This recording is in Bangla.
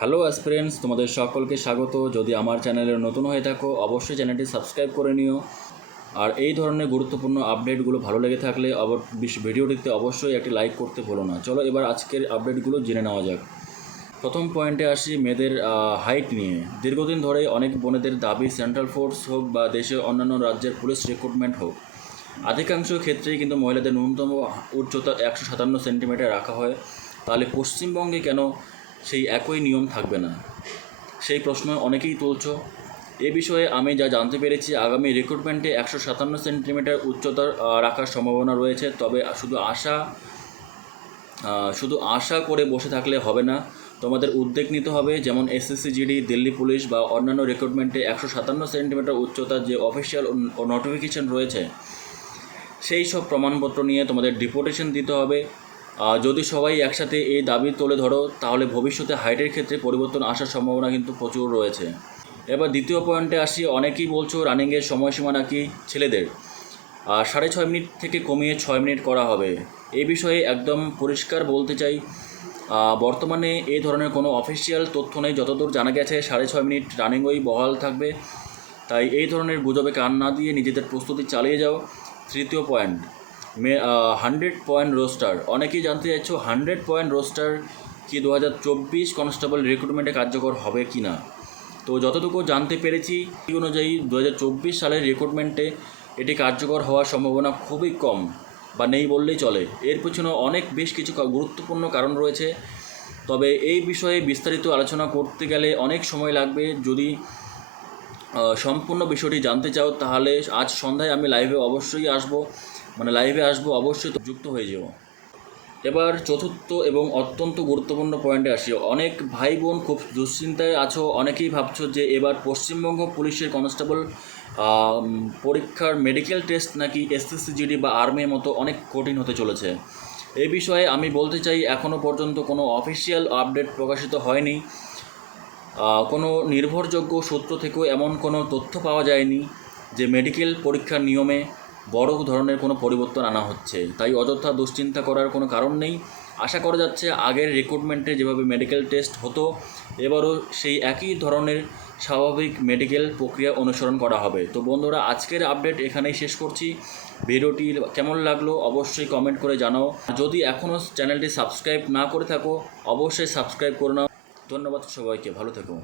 হ্যালো অ্যাসপিরেন্টস, তোমাদের সকলকে স্বাগত। যদি আমার চ্যানেলে নতুন হয়ে থাকো অবশ্যই চ্যানেলটি সাবস্ক্রাইব করে নিও। আর এই ধরনের গুরুত্বপূর্ণ আপডেটগুলো ভালো লেগে থাকলে ভিডিওটিতে অবশ্যই একটি লাইক করতে ভুলো না। চলো এবার আজকের আপডেটগুলো জেনে নেওয়া যাক। প্রথম পয়েন্টে আসি মেয়েদের হাইট নিয়ে। দীর্ঘদিন ধরে অনেক বোনেদের দাবি সেন্ট্রাল ফোর্স হোক বা দেশের অন্যান্য রাজ্যের পুলিশ রিক্রুটমেন্ট হোক, অধিকাংশ ক্ষেত্রেই কিন্তু মহিলাদের ন্যূনতম উচ্চতা 157 সেন্টিমিটার রাখা হয়। তাহলে পশ্চিমবঙ্গে কেন সেই একই নিয়ম থাকবে না, সেই প্রশ্ন অনেকেই তুলছ। এ বিষয়ে আমি যা জানতে পেরেছি, আগামী রিক্রুটমেন্টে 157 সেন্টিমিটার উচ্চতার রাখার সম্ভাবনা রয়েছে। তবে শুধু আশা করে বসে থাকলে হবে না, তোমাদের উদ্যোগ নিতে হবে। যেমন এসএসসি জিডি, দিল্লি পুলিশ বা অন্যান্য রিক্রুটমেন্টে 157 সেন্টিমিটার উচ্চতার যে অফিসিয়াল নোটিফিকেশন রয়েছে, সেই সব প্রমাণপত্র নিয়ে তোমাদের ডিপোর্টেশন দিতে হবে। যদি সবাই একসাথে এই দাবি তুলে ধরো, তাহলে ভবিষ্যতে হাইটের ক্ষেত্রে পরিবর্তন আসার সম্ভাবনা কিন্তু প্রচুর রয়েছে। এবার দ্বিতীয় পয়েন্টে আসি। অনেকেই বলছো রানিংয়ের সময়সীমা নাকি ছেলেদের 6.5 মিনিট থেকে কমিয়ে 6 মিনিট করা হবে। এই বিষয়ে একদম পরিষ্কার বলতে চাই, বর্তমানে এই ধরনের কোনো অফিসিয়াল তথ্য নেই। যতদূর জানা গেছে 6.5 মিনিট রানিংই বহাল থাকবে। তাই এই ধরনের গুজবে কান না দিয়ে নিজেদের প্রস্তুতি চালিয়ে যাও। তৃতীয় পয়েন্ট, 100 পয়েন্ট রোস্টার। অনেকেই জানতে চাইছো 100 পয়েন্ট রোস্টার কি 2024 কনস্টেবল রিক্রুটমেন্টে কার্যকর হবে কি না। তো যতটুকু জানতে পেরেছি এই অনুযায়ী 2024 সালের রিক্রুটমেন্টে এটি কার্যকর হওয়ার সম্ভাবনা খুবই কম, বা নেই বললেই চলে। এর পিছনে বেশ কিছু গুরুত্বপূর্ণ কারণ রয়েছে। তবে এই বিষয়ে বিস্তারিত আলোচনা করতে গেলে অনেক সময় লাগবে। যদি সম্পূর্ণ বিষয়টি জানতে চাও তাহলে আজ সন্ধ্যায় আমি লাইভে আসবো, অবশ্যই যুক্ত হয়ে যাও। এবার চতুর্থ এবং অত্যন্ত গুরুত্বপূর্ণ পয়েন্টে আসি। অনেক ভাই বোন খুব দুশ্চিন্তায় আছো। অনেকেই ভাবছো যে এবার পশ্চিমবঙ্গ পুলিশের কনস্টেবল পরীক্ষার মেডিকেল টেস্ট নাকি এসএসসি জিডি বা আর্মির মতো অনেক কঠিন হতে চলেছে। এই বিষয়ে আমি বলতে চাই, এখনও পর্যন্ত কোনো অফিসিয়াল আপডেট প্রকাশিত হয়নি। কোনো নির্ভরযোগ্য সূত্র থেকেও এমন কোনো তথ্য পাওয়া যায়নি যে মেডিকেল পরীক্ষার নিয়মে বড় ধরনের কোনো পরিবর্তন আনা হচ্ছে। তাই অযথা দুশ্চিন্তা করার কোনো কারণ নেই। আশা করা যাচ্ছে আগের রিক্রুটমেন্টে যেভাবে মেডিকেল টেস্ট হতো, এবারও সেই একই ধরনের স্বাভাবিক মেডিকেল প্রক্রিয়া অনুসরণ করা হবে। তো বন্ধুরা, আজকের আপডেট এখানেই শেষ করছি। ভিডিওটি কেমন লাগলো অবশ্যই কমেন্ট করে জানাও। যদি এখনও চ্যানেলটি সাবস্ক্রাইব না করে থাকো অবশ্যই সাবস্ক্রাইব করে নাও। ধন্যবাদ সবাইকে, ভালো থেকো।